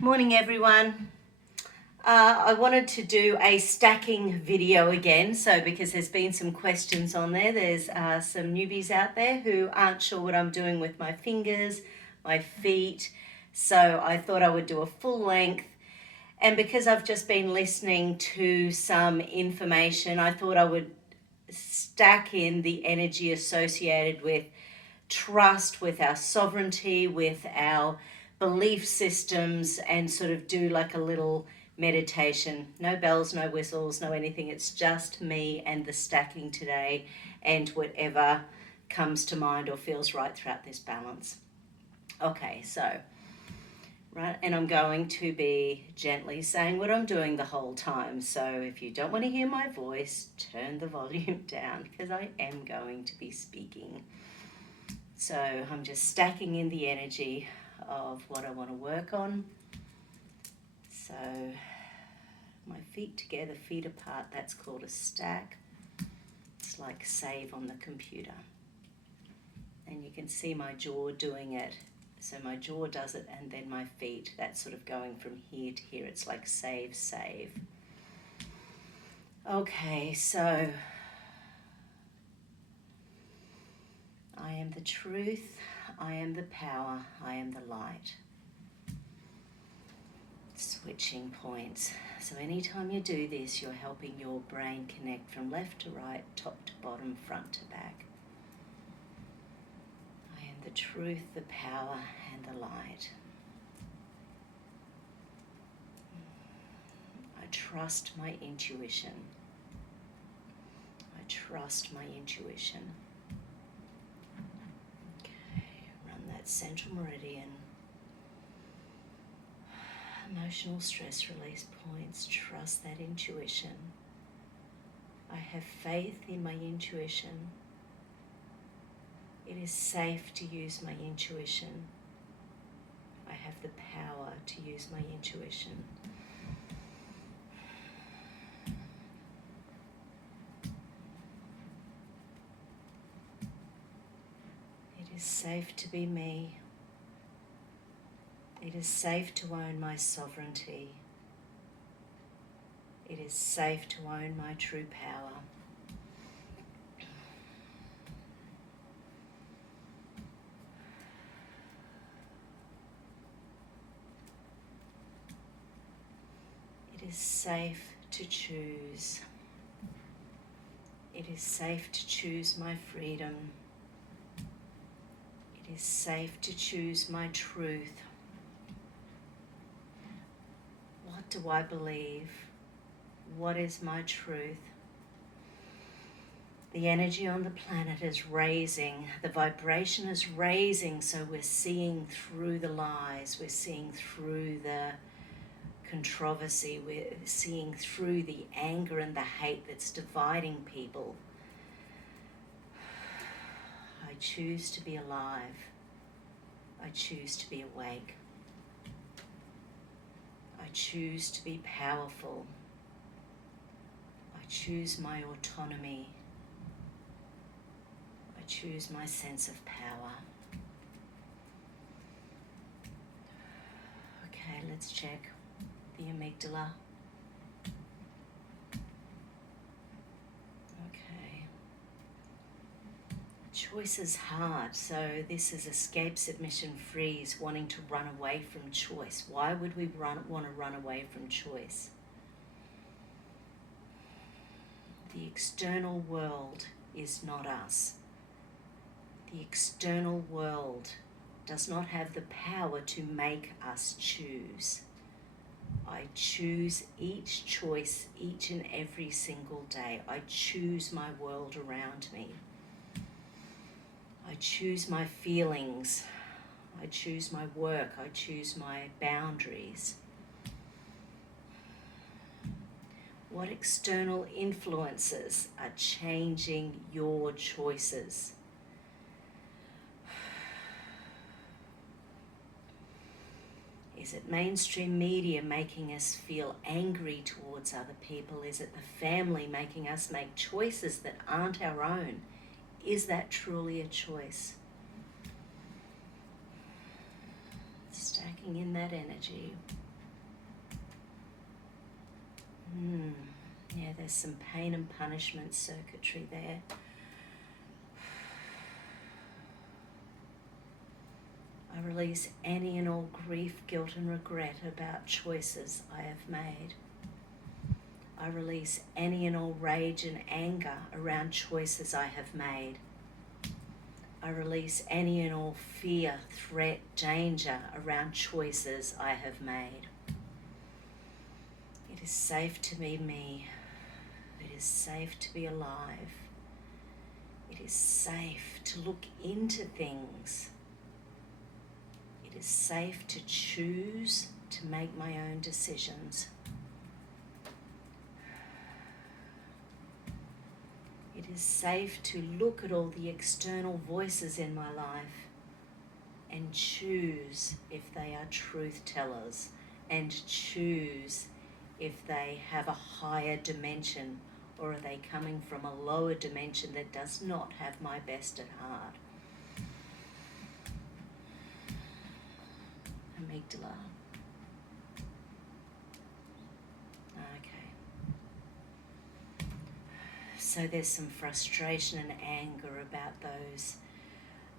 Morning everyone. I wanted to do a stacking video again, so because there's been some questions on there. There's some newbies out there who aren't sure what I'm doing with my fingers, my feet, so I thought I would do a full length. And because I've just been listening to some information, I thought I would stack in the energy associated with trust, with our sovereignty, with our belief systems, and sort of do like a little meditation. No bells, no whistles, no anything. It's just me and the stacking today and whatever comes to mind or feels right throughout this balance. Okay, so, right, and I'm going to be gently saying what I'm doing the whole time. So if you don't want to hear my voice, turn the volume down because I am going to be speaking. So I'm just stacking in the energy of what I want to work on. So my feet together, feet apart, that's called a stack. It's like save on the computer. And you can see my jaw doing it. So my jaw does it and then my feet, that's sort of going from here to here. It's like save, save. Okay, so I am the truth, I am the power, I am the light. Switching points. So anytime you do this, you're helping your brain connect from left to right, top to bottom, front to back. I am the truth, the power, and the light. I trust my intuition. I trust my intuition. Run that central meridian. Emotional stress release points. Trust that intuition. I have faith in my intuition. It is safe to use my intuition. I have the power to use my intuition. It is safe to be me. It is safe to own my sovereignty. It is safe to own my true power. It is safe to choose. It is safe to choose my freedom. It is safe to choose my truth. What do I believe? What is my truth? The energy on the planet is raising. The vibration is raising, so we're seeing through the lies. We're seeing through the controversy. We're seeing through the anger and the hate that's dividing people. I choose to be alive. I choose to be awake. I choose to be powerful. I choose my autonomy. I choose my sense of power. Okay, let's check the amygdala. Okay. Choice is hard, so this is escape, submission, freeze, wanting to run away from choice. Why would we want to run away from choice? The external world is not us. The external world does not have the power to make us choose. I choose each choice each and every single day. I choose my world around me. I choose my feelings. I choose my work. I choose my boundaries. What external influences are changing your choices? Is it mainstream media making us feel angry towards other people? Is it the family making us make choices that aren't our own? Is that truly a choice? Stacking in that energy. Yeah, there's some pain and punishment circuitry there. I release any and all grief, guilt and regret about choices I have made. I release any and all rage and anger around choices I have made. I release any and all fear, threat, danger around choices I have made. It is safe to be me. It is safe to be alive. It is safe to look into things. It is safe to choose to make my own decisions. It is safe to look at all the external voices in my life and choose if they are truth tellers, and choose if they have a higher dimension, or are they coming from a lower dimension that does not have my best at heart. Amygdala. Okay. So there's some frustration and anger about those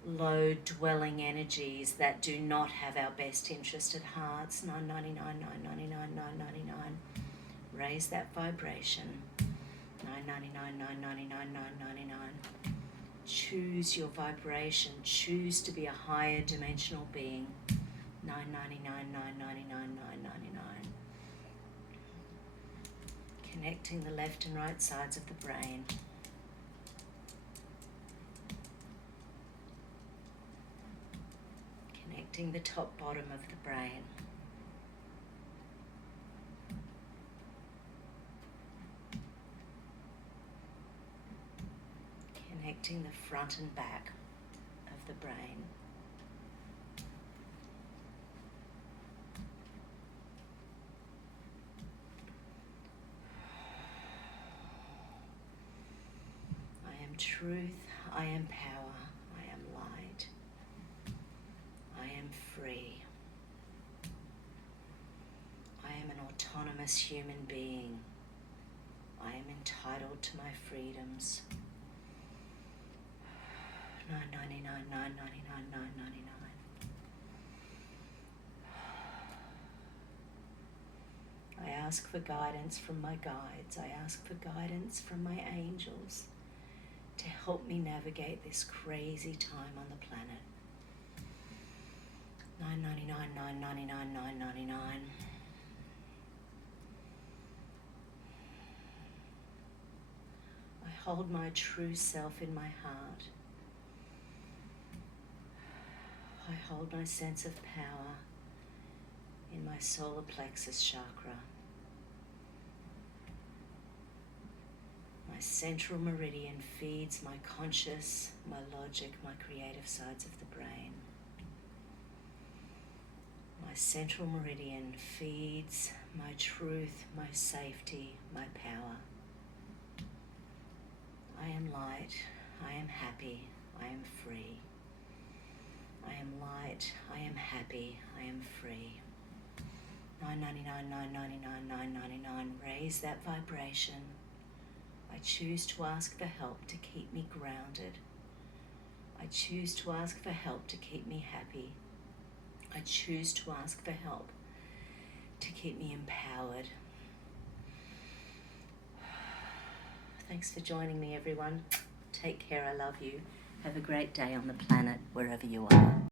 low dwelling energies that do not have our best interest at heart. 999, 999, 999. Raise that vibration. 999, 999, 999. Choose your vibration. Choose to be a higher dimensional being. 999, 999, 999. Connecting the left and right sides of the brain. Connecting the top bottom of the brain. Connecting the front and back of the brain. I am truth, I am power, I am light, I am free. I am an autonomous human being. I am entitled to my freedoms. 999, 999, 999. I ask for guidance from my guides. I ask for guidance from my angels to help me navigate this crazy time on the planet. 999, 999, 999. I hold my true self in my heart. I hold my sense of power in my solar plexus chakra. My central meridian feeds my conscious, my logic, my creative sides of the brain. My central meridian feeds my truth, my safety, my power. I am light, I am happy, I am free. I am light, I am happy, I am free. 999, 999, 999. Raise that vibration. I choose to ask for help to keep me grounded. I choose to ask for help to keep me happy. I choose to ask for help to keep me empowered. Thanks for joining me, everyone. Take care, I love you. Have a great day on the planet, wherever you are.